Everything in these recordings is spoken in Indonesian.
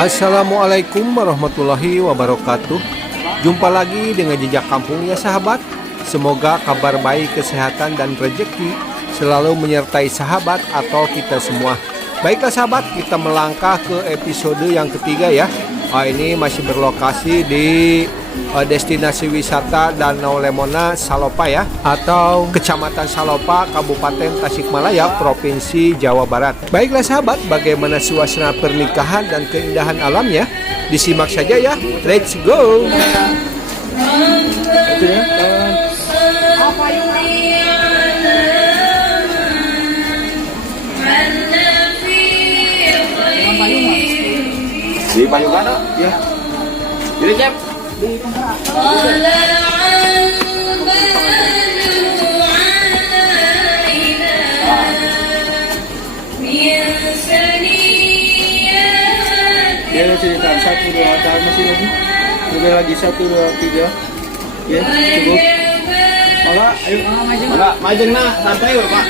Assalamualaikum warahmatullahi wabarakatuh. Jumpa lagi dengan Jejak Kampung ya sahabat. Semoga kabar baik, kesehatan dan rezeki selalu menyertai sahabat atau kita semua. Baiklah sahabat, kita melangkah ke episode yang ketiga ya. Ini masih berlokasi di destinasi wisata Danau Lemona Salopa ya, atau Kecamatan Salopa, Kabupaten Tasikmalaya, Provinsi Jawa Barat. Baiklah sahabat, bagaimana suasana pernikahan dan keindahan alamnya? Disimak saja ya. Let's go. Di payungan ya. Jadi cep. Ya cerita 1 2 tahun masih lagi. Lebih lagi 1 2 3. Ya, cukup. Mangga, ayo. Mangga, majeng nah, santai we, Pak.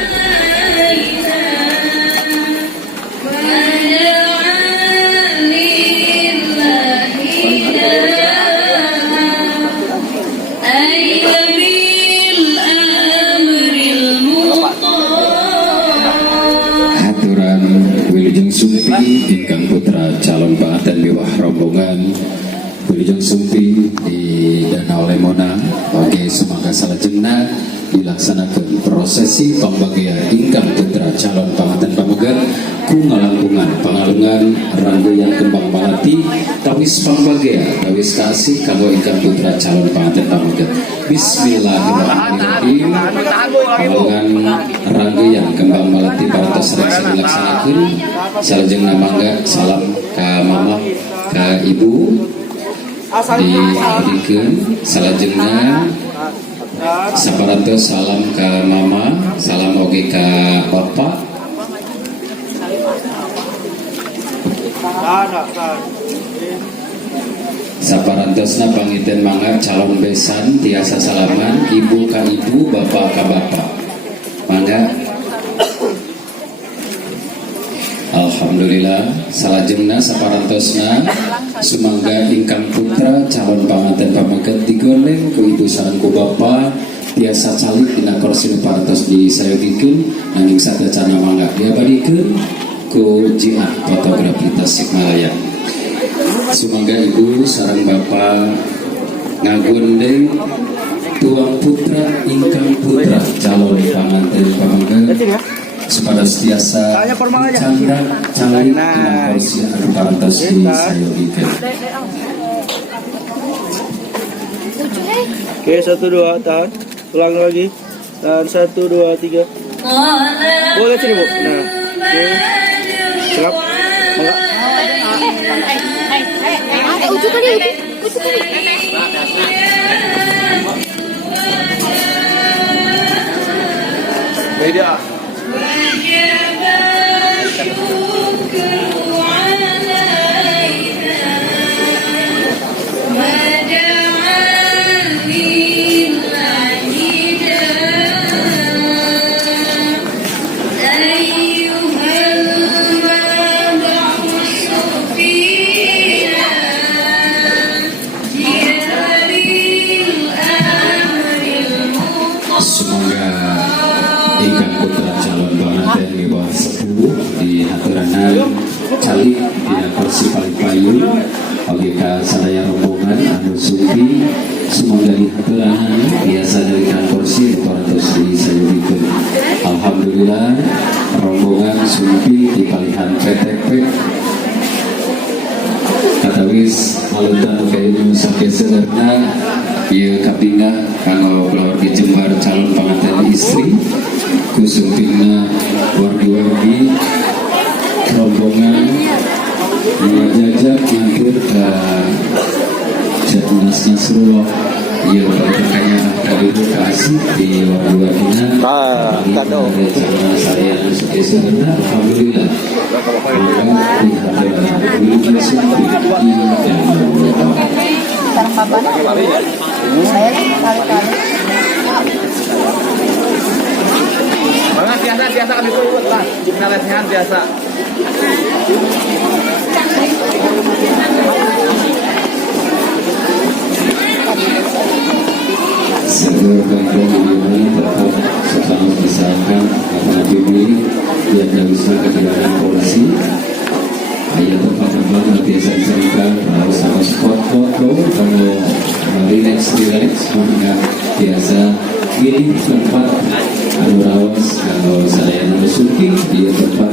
Sumpi ingkang putra calon panganten miwah rombongan Wilujeng Sumpi di Danau Lemona oge sumangga salajengna dilaksanakan prosesi pambagian ingkang putra calon panganten pamegat ku ngalangkungan pangalungan ranggoyan kembang malati tawis pambagian tawis kasih kanggo ingkang putra calon panganten pamegat. Bismillahirrahmanirrahim. Pangalungan ranggoyan kembang malati parantos rek dilaksanakeun salajengna mangga salam ka mama ka ibu diberikan salajengna saparantos salam ka mama salam oge ka bapak saparantosna pangiten mangga calon besan tiasa salaman ibu ka ibu bapak ka bapak mangga. Alhamdulillah salajengna saparantosna sumangga ingkang putra calon panganten pamegat digoleng ku ibu sareng ku bapa tiasa calik dina kursi parantos disayogikeun nanging satecana mangga diabadikeun ku jihad fotografi Tasikmalaya. Sumangga ibu sareng bapa ngagondeng tuang putra ingkang putra calon panganten pamegat supaya setiasa canda calik dengan kursi anu parantos disayogikeun. Oke, 1 2 tahan. Ulang lagi. Dan 1 2 3. Boleh sini, Bu. Nah. Oke. Siap. Mangga. Ujuk tadi. Beda. Semoga ingkang putra calon panganten miwah sepuh di haturanan calik dina kursi paling payu oge ka sadaya rombongan anu sumpi semoga di haturanan biasa dari kursi parantos disayogikeun. Alhamdulillah rombongan sumpi di palihan PTP katawis aleutan kayaknya sakit sederhana ieu kapinga kanggo keluarga Jembar calon panganten istri kusumpingna wargi-wargi rombongan ngajak mampir ka Jatnas Nasrullah ieu berkanya kadieu ka asih di wargi-wargina kado saya suke sebenarnya alhamdulillah Sekarang papan saya kali-kali Banget biasa kan itu lah. Kita sehat biasa. Seluruh bagian ini tetap secara misalkan karena bibi yang dari sana kegiatan polisi ayah tempat-tempat biasa diceritakan harus sama spot foto kalau relax maka biasa ini tempat anu rawas kalau saya nasuki dia tempat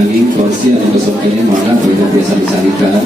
ini kursi atau besoknya maka biasa disarikan.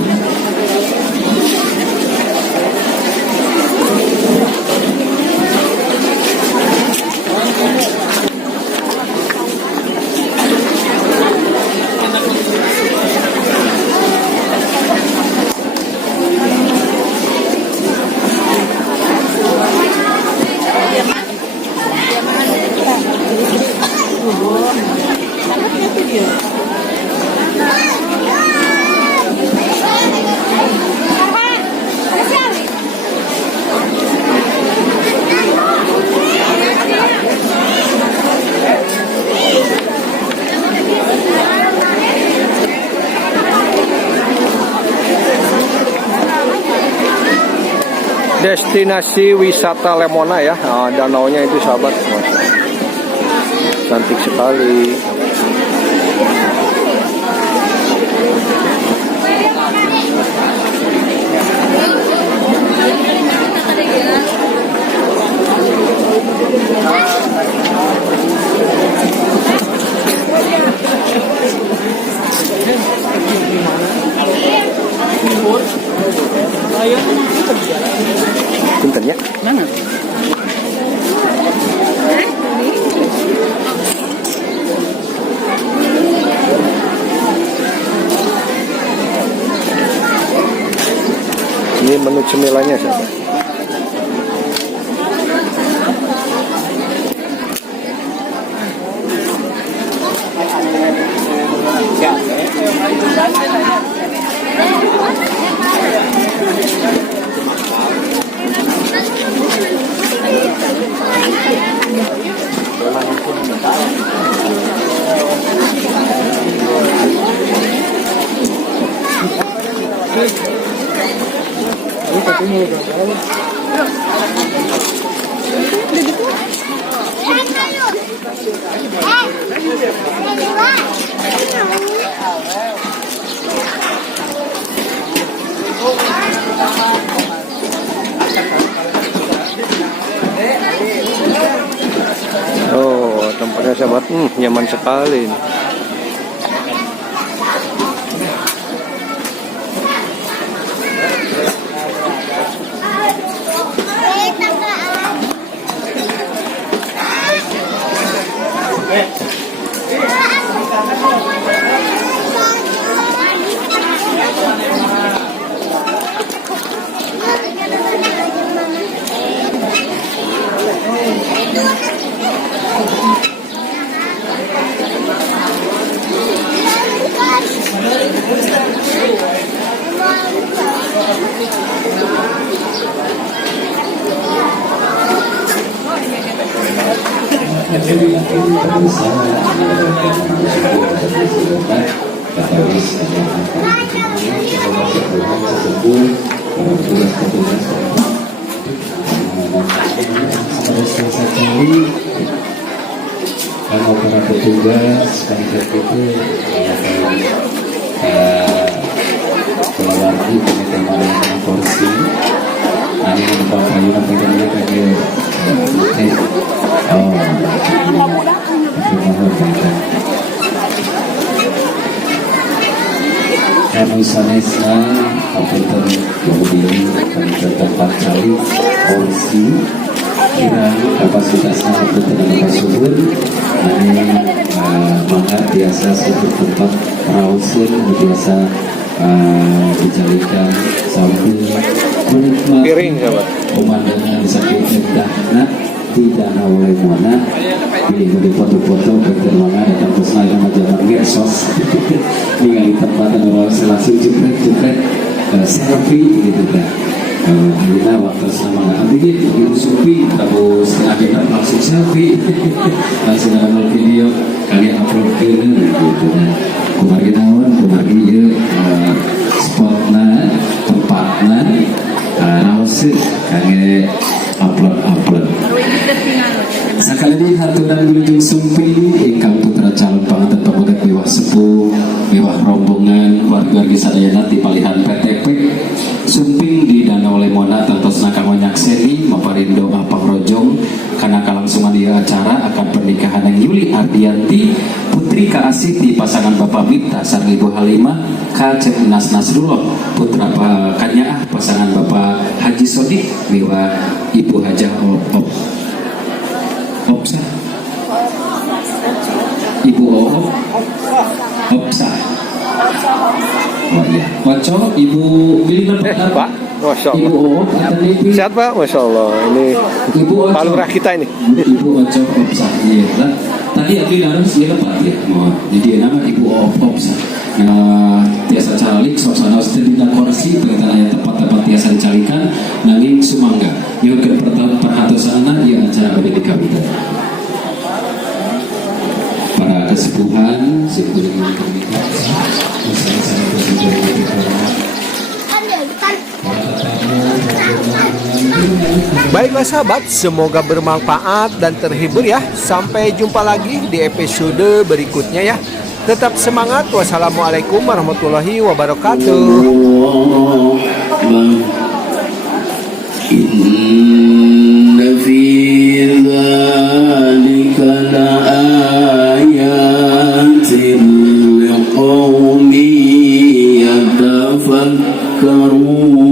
Destinasi wisata Lemona ya, danaunya itu sahabat, cantik sekali. Punten ya. Ini menu cemilannya sahabat. Oh, tempatnya sahabat, nyaman sekali. Kalau para petugas panitia itu keluarga komite malam kursi ini tempat kayu apa yang kayak kami sanesna komputer kemudian kami terdapat kali kursi kira kapasitasnya untuk tenaga subur ini maka biasa suatu tempat rawusun biasa dijadikan sambil menikmati pemandangan sakit indahnya di Danau Lemona. Pilih foto-foto berterima datang ke saya kesempatan orang langsung jepret selfie gitu kan. Kita waktu sama nanti ibu Supi tahu setengah kita langsung selfie langsung nonton video kalian upload ke gitu kan. Kumargi naon kumargi spotna tempatna naos kangge upload sekali lagi haturan wilujeng Sumping ingkang putra calon panganten pamudak mewah sepuh mewah rombongan warga sadayana di palihan PTP Sumping di Danau Lemona tentosna kanggo nyakseni maparindo pangrojong kana kalangsungan di acara akan pernikahan yang Yuli Ardianti putri Kaasiti pasangan Bapak Mita sareng Ibu Halimah ka Cek Inas Nasrullah putra Kanyaah pasangan Bapak Haji Sodik mewah Ibu Hajah Opsa Ibu Opsa oh iya Waco Ibu Billy Pak, Masya Allah. Ibu Ibu Sehat Pak, Masya Allah. Ini Ibu Pak Lurah kita ini. Ibu Oco Opsa iya lah. Tadi aku harus dia Pak ya. Jadi nama Ibu Opsa. Tiasa calik suasana sedina kursi perintah ayat tepat-tepat tiasa dicarikan nanging sumangga. Yuk ke perhatosan ya acara berbeda kami. Para kesepuhan sepuh dengan pernikahan. Baiklah sahabat, semoga bermanfaat dan terhibur ya. Sampai jumpa lagi di episode berikutnya ya. Tetap semangat. Wassalamualaikum warahmatullahi wabarakatuh. Inna fi dzalika laayatin liqaumin yatafakkarun